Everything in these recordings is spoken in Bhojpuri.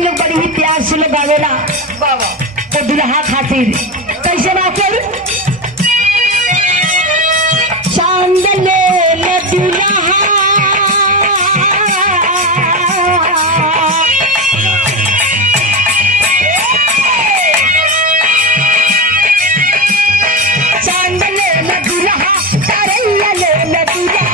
हम लोग बड़ी ही प्यार से लोग गावेला तो दुल्हा खातिर कैसे बात चांद ले दुल्हा चांद ले दुल्हा तरैया ले दुल्हा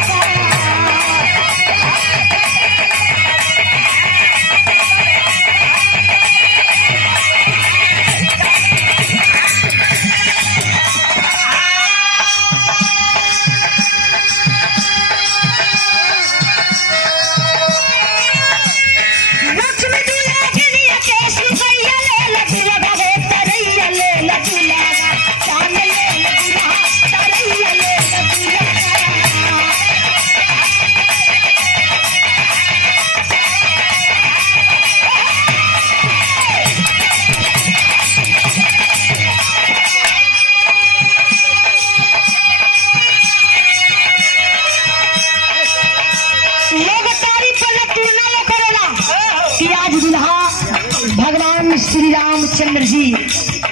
भगवान श्री रामचंद्र जी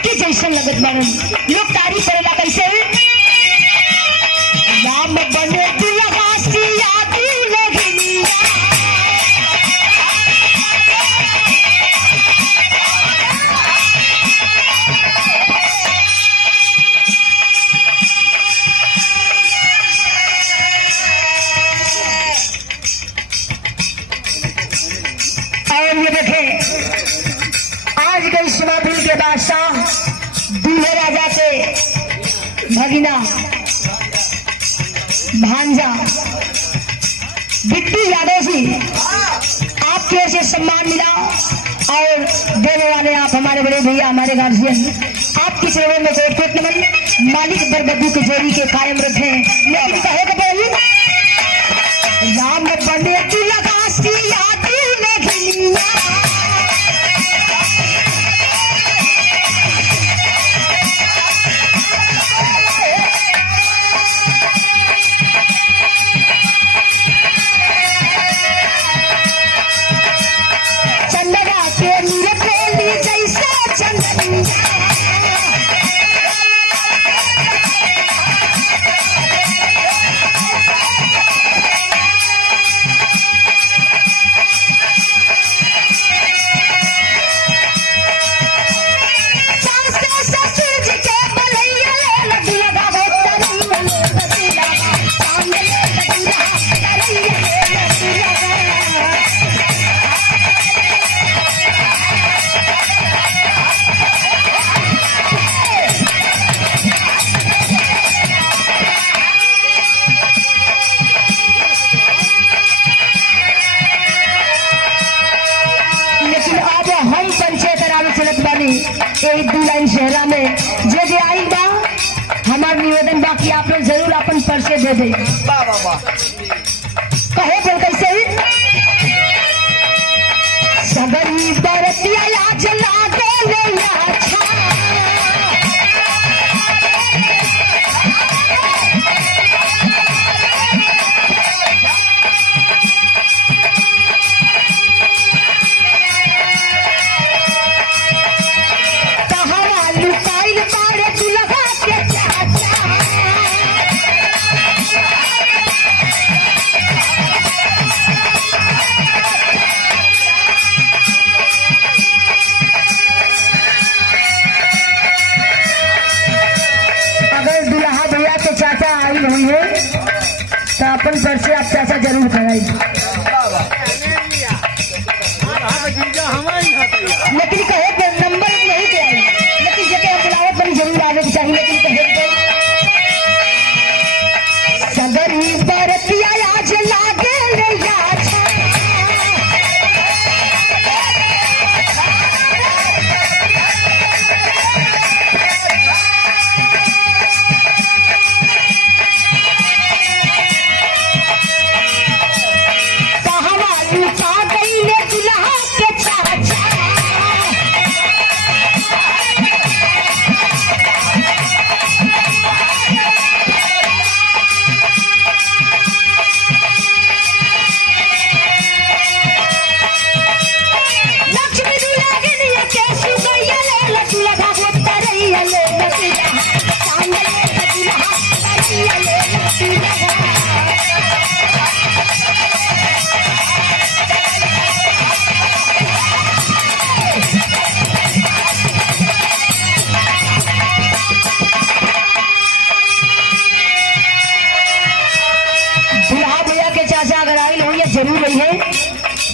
के जैसे लगत बनन लोग तारीफ करेला कैसे राम बने दुल्हा सिया दुल्हनिया और ये देखें आज के इस्माइल के बादशाह दूल्हे राजा के भगिना भांजा बिट्टू यादव जी आपकी ओर से सम्मान मिला और देने वाले आप हमारे बड़े भैया हमारे गार्जियन आपकी चरणों में कोट नमन मालिक बरबद्दू की जोड़ी के कायम रखे लेकिन कहे तो बोली राम बने दुल्हा सिया दुल्हनिया एक दो लाइन शहरा में जे आई बा हमार निवेदन बा कि आप लोग जरूर अपन परिचय दे दे कहे बोल कैसे सगरी बरतिया लाज लागे ले अच्छा होंगे तो अपन परिचय आप चाचा जरूर कराई लेकिन कहे तो नंबर नहीं पे आई लेकिन जब हम बुलावत बनी जरूर आने की चाहिए लेकिन कहे सगरी बरतिया आज लागे रैया दुल्हा के चाचा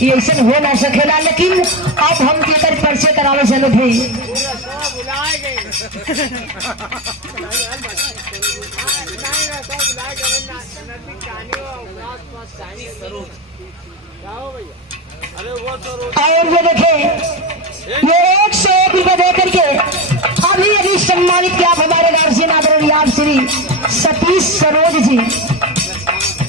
ये ऐसा हो ना सकेला, लेकिन अब हम केकर परिचय करावे चलो थे। और ये देखे ये 101 रुपए दे करके अभी अभी सम्मानित किया हमारे गार्जियन आदरणीय आप श्री सतीश सरोज जी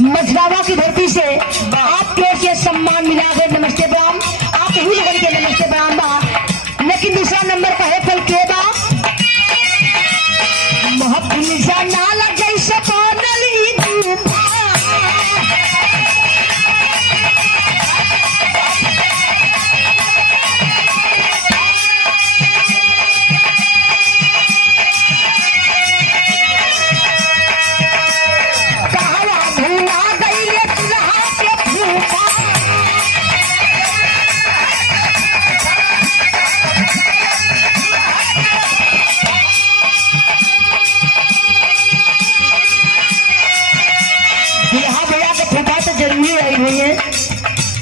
मझगावा की धरती से आपके ओर से सम्मान मिला है। नमस्ते प्रणाम, आप ही लगन के नमस्ते प्रणाम बा। लेकिन दूसरा नंबर का है फल के बा महफिल जाना लग जैसे पानली धूपा।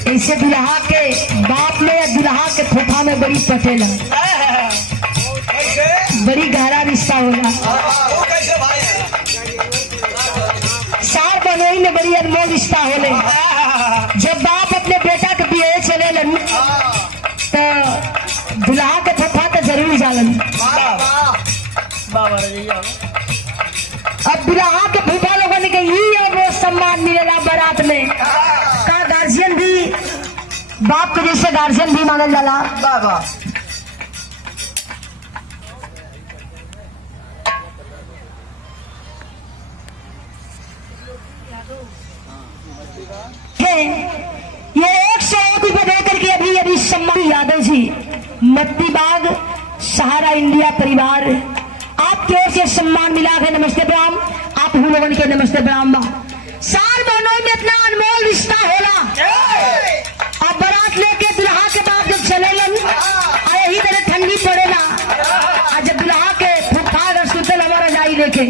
ऐसे दुल्हा के बाप में या दुल्हा के फूफा में बड़ी पटेल बड़ी गहरा रिश्ता होगा। सार बनोई में बड़ी अनमोल रिश्ता होले। जब बाप अपने बेटा के बिये चले लन तो दुल्हा के फूफा तो जरूर जालन। अब दुल्हा के फूफा लोगों के ही और वो सम्मान मिलेगा बारात में। का गार्जियन भी बाप के जैसे गार्जियन भी मानल जाला। ये 101 रुपए दे करके अभी अभी सम्मान यादव जी मत्ती बाग सहारा इंडिया परिवार आपकी ओर से सम्मान मिला है। नमस्ते प्रणाम, आप हम लोगों के नमस्ते प्रणाम बा। साल बहनों में इतना अनमोल रिश्ता होला। अब बारात लेके दुल्हा के बाप जब चले लन यही तरह ठंडी पड़ेला। और जब दुल्हा के फूफा अगर सुतल हमारा रजाई लेके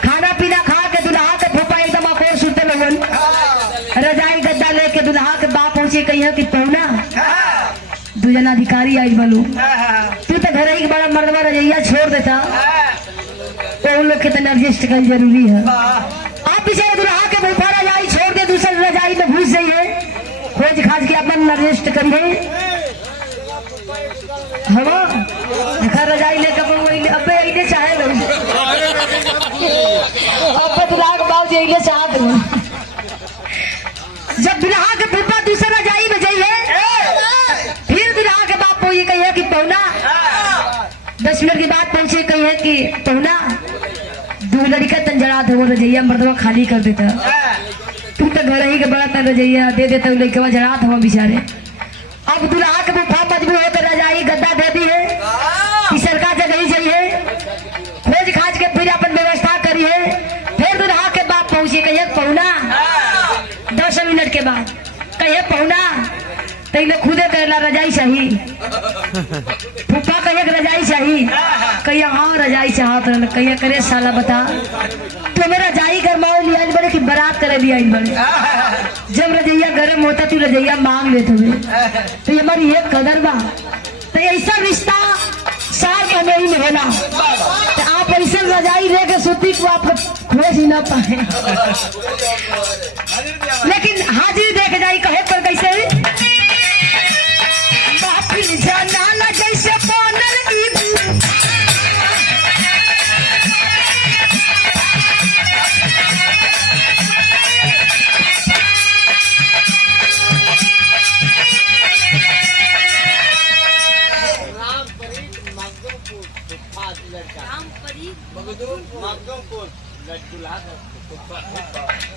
खाना पीना खा के दुल्हा के फूफा एकदम अकोर सुतल हवन रजाई गद्दा लेके दुल्हा के बाप पहुंचे कही कि पहुना दू जना अधिकारी आई बनू तू तो घर ही बड़ा मर्दवा रजैया छोड़ देता तो उन लोग के तो एडजस्ट करना जरूरी है। आप पीछे दुल्हा के फूफा रजाई छोड़ के दूसरे रजाई में घुस जाइए खोज खाज के अपन एडजस्ट करिए। हम देखा रजाई लेकर अब अले चाहे अब दुल्हा के बाबू जी अले चाहत जब दुल्हा के फूफा दूसरा रजाई में जाइए फिर दुल्हा के बाप को ये कहिए कि पौना 10 मिनट के बाद पहुंचे कहिए कि पौना दू लड़का तंजड़ा थे वो रजैया मर्दवा खाली कर देता तू तो घर ही के बड़ा था रजैया दे देता लड़का जड़ा था बेचारे। अब दुल्हा के फूफा मजबूर होकर रजाई गद्दा दे दी है कि सरकार जगह ही जाइए खोज खाज के फिर अपन व्यवस्था करिए। फिर दुल्हा के बाप पहुंचे कहिए पौना 10 मिनट के बाद कहिए पौना तैले खुदे कहला रजाई चाहिए फूफा कहिए रजाई चाहिए कहिए हाँ रजाई चाहत कहिए करे साला बता तो मेरा रजाई गरमाओ लिया बड़े कि बारात करे भी आई बड़े। जब रजैया गर्म होता तू रजैया मांग लेते हुए तो ये हमारी एक कदर बा। तो ऐसा रिश्ता सार महीने ही में होला तो आप ऐसे रजाई लेके सुती को आप खोज ही ना पाए। लेकिन हाजिर देख जाई कहे पर कैसे जाना जैसे पानल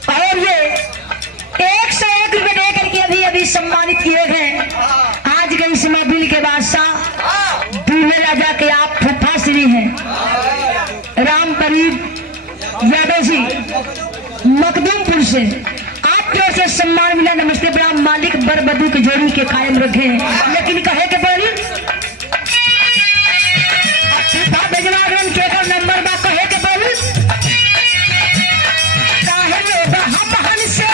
और ये 101 रुपए दे करके अभी अभी सम्मानित किए गए आज के इस महफिल के बादशाह दूल्हे राजा के आप फूफा श्री हैं राम परीब यादव जी मखदूमपुर से आपकी ओर से सम्मान मिला। नमस्ते प्रणाम, मालिक बरबदू की जोड़ी के कायम रखे हैं। लेकिन कहे के पड़ी फूफा बेजवान के नंबर बा कहे के पड़ी से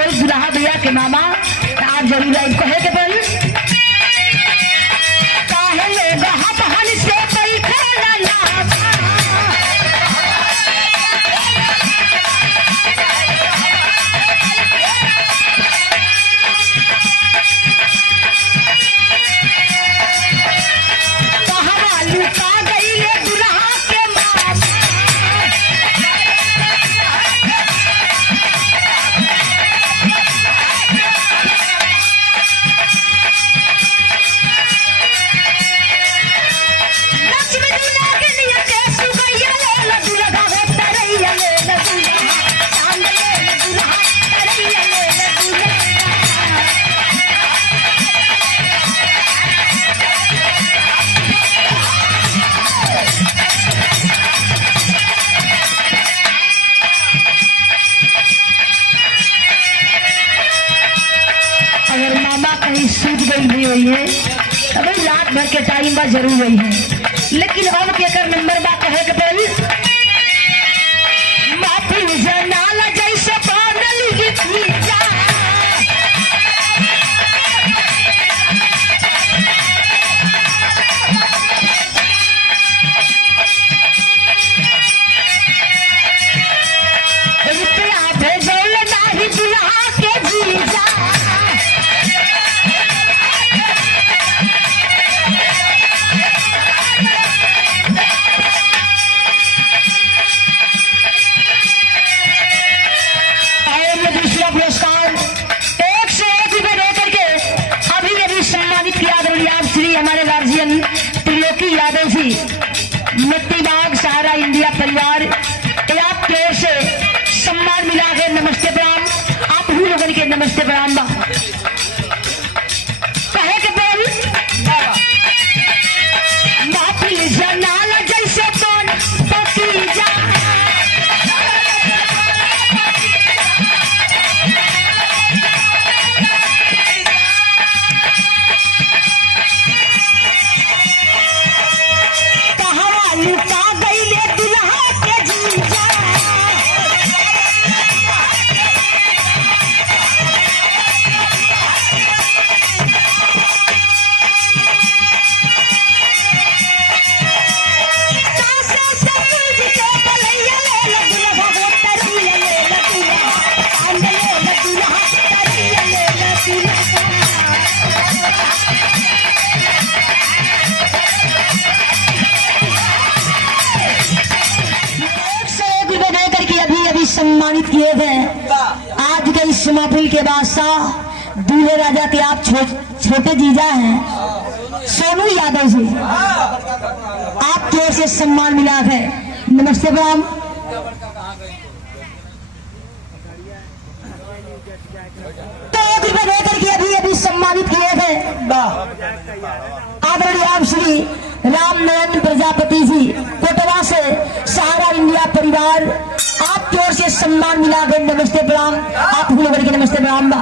कोई दुल्हा भैया के मामा आप जरूर आई कहे के बोल काहे लोग हन से बैठे ना सूझ गई भी हुई है अभी रात भर के टाइम बा जरूर हुई है लेकिन अब के कर नंबर बा कहे के बोल माफी जनाला जैसे बादल की पीछा रुपया भेजोल नाही दुल्हा के जीजा हमारे गार्जियन त्रिलोकी यादव जी मिट्टी बाग सहारा इंडिया परिवार आपकी ओर से सम्मान मिला है नमस्ते प्रणाम आप ही लोगों के नमस्ते प्रणाम बा कहे के बोल माफी जनाल जैसे कौन पकीजा लुटा गईले दुल्हा के जीजा सम्मानित किए गए आज के इस समापन के बादशाह दूल्हे राजा के आप छोटे जीजा हैं सोनू यादव जी आपकी ओर से सम्मान मिला है नमस्ते प्रणाम तो ₹1 देकर के अभी सम्मानित किए गए आदरणीय आप श्री राम नारायण प्रजापति जी कोटवा से सहारा इंडिया परिवार आपकी ओर से सम्मान मिला गए नमस्ते प्रणाम आप लोगों के नमस्ते प्रणाम।